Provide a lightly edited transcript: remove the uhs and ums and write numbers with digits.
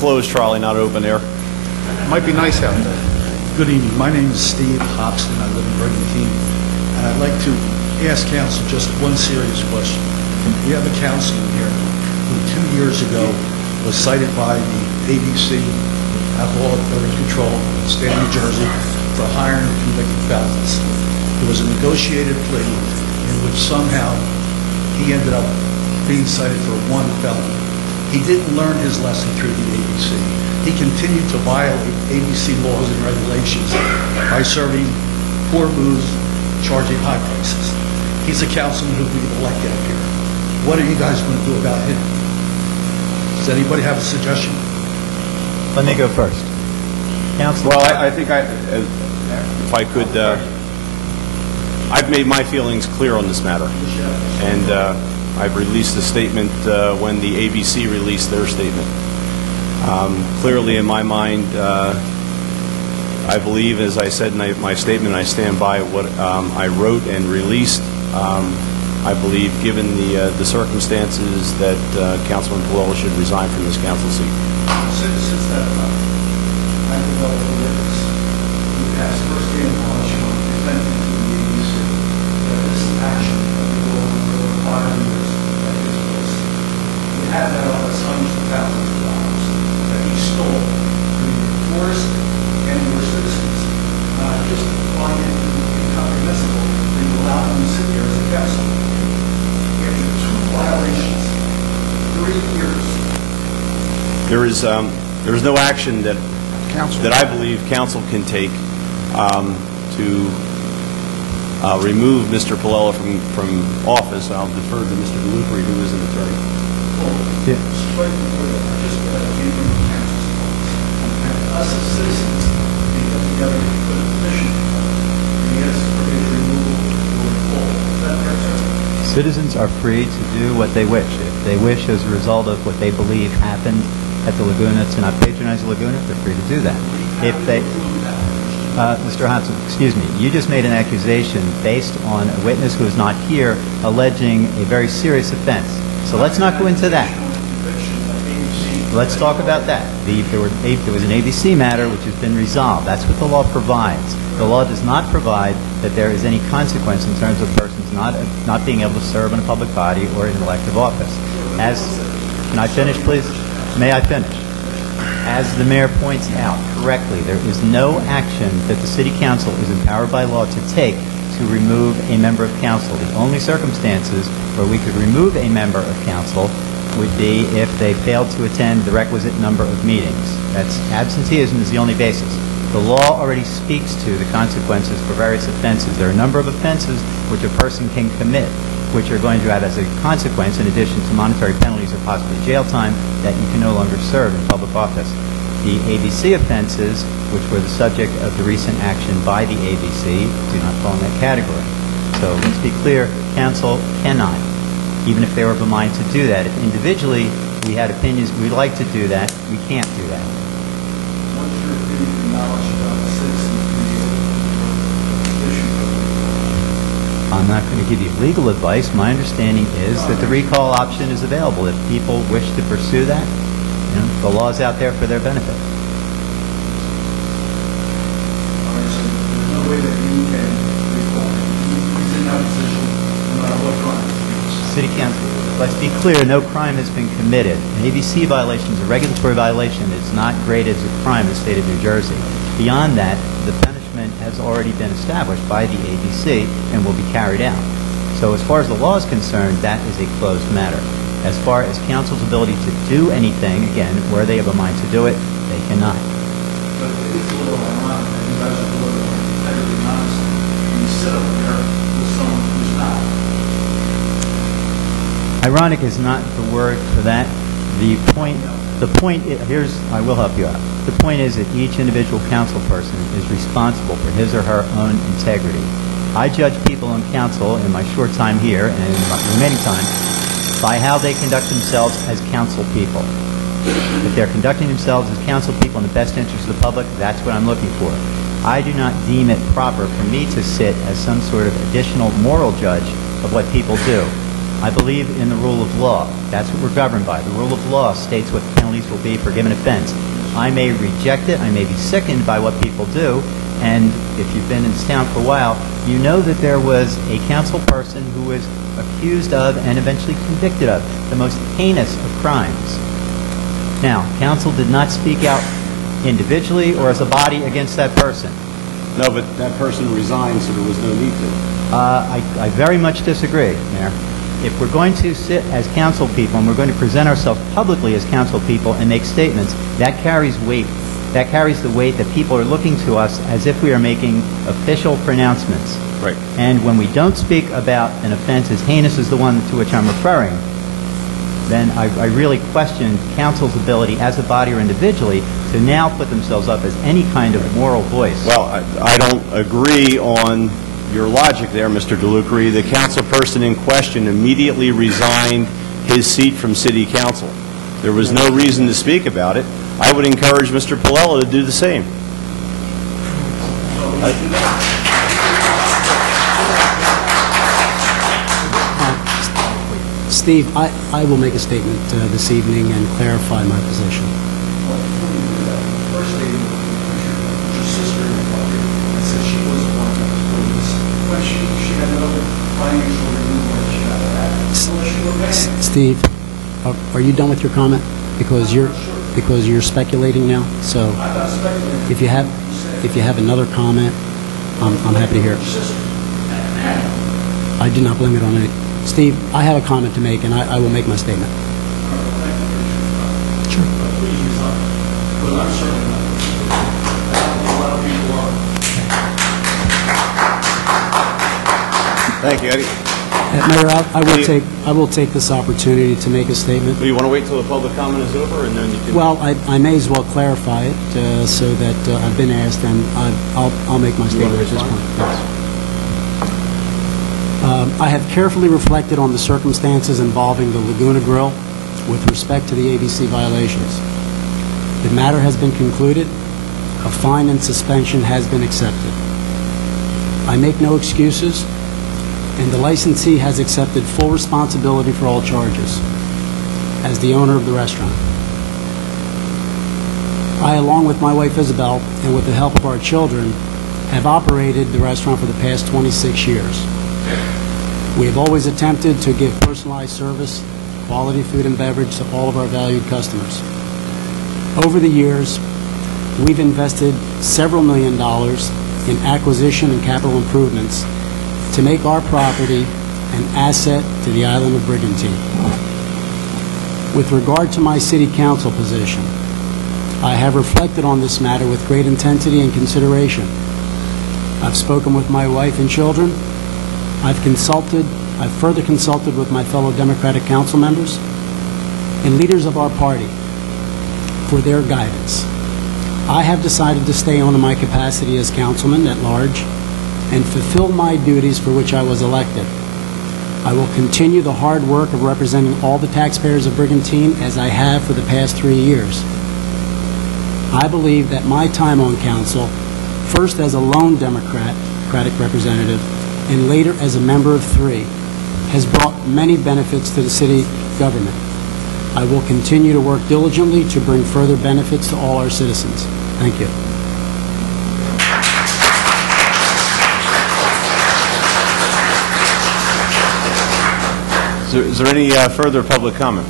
closed trolley, not open air. Might be nice out there. Good evening. My name is Steve Hopson. I live in Brigantine. And I'd like to ask council just one serious question. We have a councilman here who 2 years ago was cited by the ABC, Alcoholic Beverage Control, State of New Jersey, for hiring convicted felons. There was a negotiated plea in which somehow he ended up being cited for one felony. He didn't learn his lesson through the ABC. He continued to violate ABC laws and regulations by serving poor booze, charging high prices. He's a councilman who we've elected up here. What are you guys going to do about him? Does anybody have a suggestion? Let me go first. Council. Well, I think if I could, I've made my feelings clear on this matter, and I've released a statement when the ABC released their statement. Clearly, in my mind, I believe, as I said in my statement, I stand by what I wrote and released. I believe, given the circumstances, that Councilman Pullella should resign from this council seat. Since that time, I developed a witness who has first-hand knowledge on defending to the ABC that this action of the law for 5 years at his place. He had that on his hundreds of thousands of dollars that he stole from the poorest and your citizens. Just find it incomprehensible that you allow him to sit here as a council. After 2 violations, 3 years. There is no action that I believe council can take to remove Mr. Pullella from office. I'll defer to Mr. Galupri, who is an attorney. Yeah. Us as citizens can get together and put a petition and ask for his removal or full. Is that fair, sir? Citizens are free to do what they wish. If they wish as a result of what they believe happened at the Laguna to not patronize the Laguna, they're free to do that. If they, Mr. Hopson, excuse me, you just made an accusation based on a witness who is not here alleging a very serious offense. So let's not go into that. Let's talk about that. There was an ABC matter which has been resolved. That's what the law provides. The law does not provide that there is any consequence in terms of persons not being able to serve in a public body or in an elective office. Can I finish, please? May I finish? As the mayor points out correctly, there is no action that the city council is empowered by law to take to remove a member of council. The only circumstances where we could remove a member of council would be if they failed to attend the requisite number of meetings. That's absenteeism is the only basis. The law already speaks to the consequences for various offenses. There are a number of offenses which a person can commit, which are going to have as a consequence, in addition to monetary penalties or possibly jail time, that you can no longer serve in public office. The ABC offenses, which were the subject of the recent action by the ABC, do not fall in that category. So let's be clear, council cannot, even if they were of a mind to do that. If individually we had opinions we'd like to do that, we can't do that. What's your opinion and knowledge about the citizens being able to petition? I'm not going to give you legal advice. My understanding is that the recall option is available if people wish to pursue that. The law is out there for their benefit. All right, so there's no way that you can recall him. He's in that position no matter what crime. City council, let's be clear, no crime has been committed. An ABC violation is a regulatory violation. It's not graded as a crime in the state of New Jersey. Beyond that, the punishment has already been established by the ABC and will be carried out. So as far as the law is concerned, that is a closed matter. As far as council's ability to do anything, again, where they have a mind to do it, they cannot. But it is a little ironic that you guys are a little integrity honest and you sit up there with someone who's not. Ironic is not the word for that. I will help you out. The point is that each individual council person is responsible for his or her own integrity. I judge people on council in my short time here and in my remaining time by how they conduct themselves as council people. If they're conducting themselves as council people in the best interest of the public, that's what I'm looking for. I do not deem it proper for me to sit as some sort of additional moral judge of what people do. I believe in the rule of law. That's what we're governed by. The rule of law states what the penalties will be for given offense. I may reject it, I may be sickened by what people do, and if you've been in this town for a while, you know that there was a council person who was accused of and eventually convicted of the most heinous of crimes. Now, council did not speak out individually or as a body against that person. No, but that person resigned, so there was no need to. I very much disagree, Mayor. If we're going to sit as council people and we're going to present ourselves publicly as council people and make statements, that carries weight. That carries the weight that people are looking to us as if we are making official pronouncements. Right. And when we don't speak about an offense as heinous as the one to which I'm referring, then I really question council's ability as a body or individually to now put themselves up as any kind of moral voice. Well, I don't agree on your logic there, Mr. DeLucre. The council person in question immediately resigned his seat from city council. There was no reason to speak about it. I would encourage Mr. Pullella to do the same. Steve, I will make a statement this evening and clarify my position. First statement, your sister I said she was one of this question. She had no financial remuneration. Steve, are you done with your comment? Because you're speculating now. So if you have another comment, I'm happy to hear it. I do not blame it on any. Steve, I have a comment to make, and I will make my statement. Sure. Thank you, Eddie. Mayor, I will take this opportunity to make a statement. Do you want to wait till the public comment is over, and then you can... Well, I may as well clarify it so that I've been asked, and I'll make my statement at this point. Yes. I have carefully reflected on the circumstances involving the Laguna Grill with respect to the ABC violations. The matter has been concluded. A fine and suspension has been accepted. I make no excuses, and the licensee has accepted full responsibility for all charges as the owner of the restaurant. I, along with my wife Isabel, and with the help of our children, have operated the restaurant for the past 26 years. We have always attempted to give personalized service, quality food and beverage to all of our valued customers. Over the years, we've invested several $million in acquisition and capital improvements to make our property an asset to the island of Brigantine. With regard to my city council position, I have reflected on this matter with great intensity and consideration. I've spoken with my wife and children. I've further consulted with my fellow Democratic council members and leaders of our party for their guidance. I have decided to stay on in my capacity as councilman at large and fulfill my duties for which I was elected. I will continue the hard work of representing all the taxpayers of Brigantine as I have for the past 3 years. I believe that my time on council, first as a lone Democratic representative and later as a member of 3, has brought many benefits to the city government. I will continue to work diligently to bring further benefits to all our citizens. Thank you. Is there any further public comment?